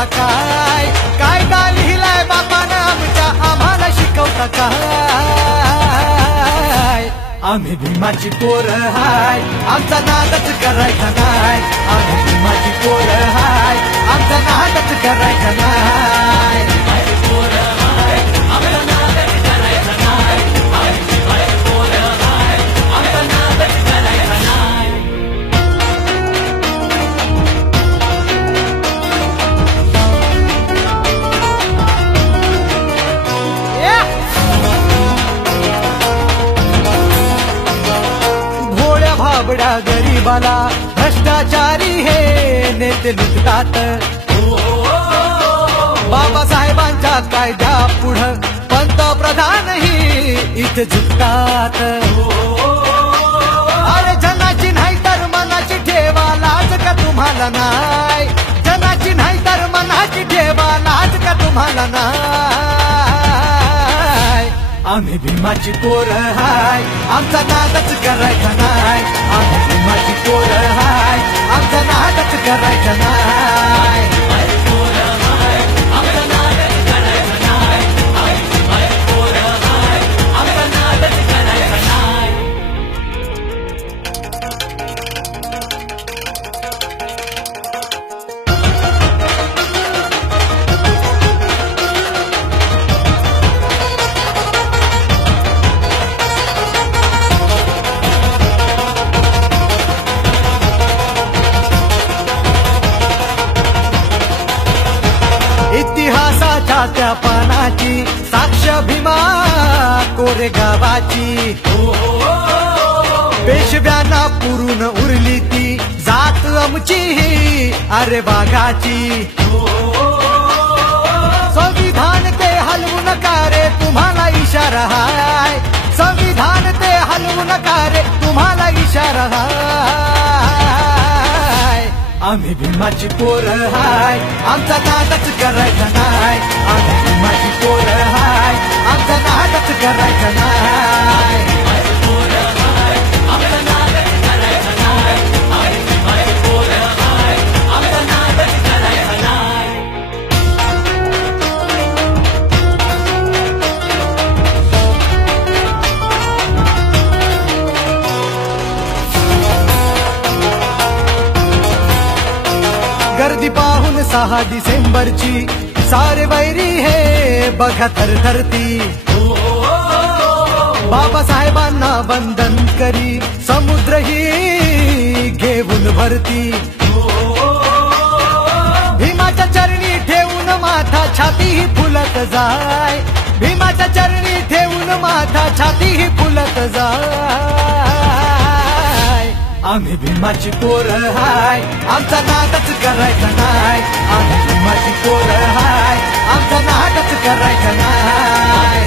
शिकवता काय कायदा लिहिलाय बापानं आमच्या आम्हाला शिकवता काय आम्ही भीमाची पोरं हाय आमचा नादच करायचा नाय आम्ही भीमाची पोरं हाय आमचा नादच करायचा नाय भाबड्या गरीबाला भ्रष्टाचारी हे नेते लुटतात बाबासाहेबांच्या कायद्या पुढं पंतप्रधानही इथे झुकतात अरे जनाची नाही तर मनाची ठेवा लाज का तुम्हाला नाही जनाची नाही तर मनाची ठेवा लाज का तुम्हाला नाही आम्ही भीमाची पोरं हाय आमचा नादच करायचा नाय आम्ही भीमाची पोरं हाय आमचा नादच करायचा नाय इतिहासाच्या त्या पानाची साक्ष भीमा कोरेगावाची पेशव्यांना पुरून उरली ती जात आमची अरे वाघाची संविधान ते हलवू नका रे तुम्हाला इशारा हाय संविधान ते हलवू नका रे तुम्हाला इशारा हाय आम्ही भीमाची पोरं हाय आमचा नादच करायचा नाय आम्ही भीमाची पोरं हाय आमचा नादच करायचा नाय गर्दी पाहून 6 डिसेंबरची सारे वैरी हे बघा थरथरती बाबासाहेबांना वंदन करी समुद्र ही घेऊन भरती भीमाच्या चरणी ठेवून माथा छाती ही फुलत जाय भीमाच्या चरणी ठेवून माथा छाती ही फुलत जाय आम्ही भीमाची पोरं हाय आमचा नादच करायचा नाय आम्ही भीमाची पोरं हाय आमचा नादच करायचा नाय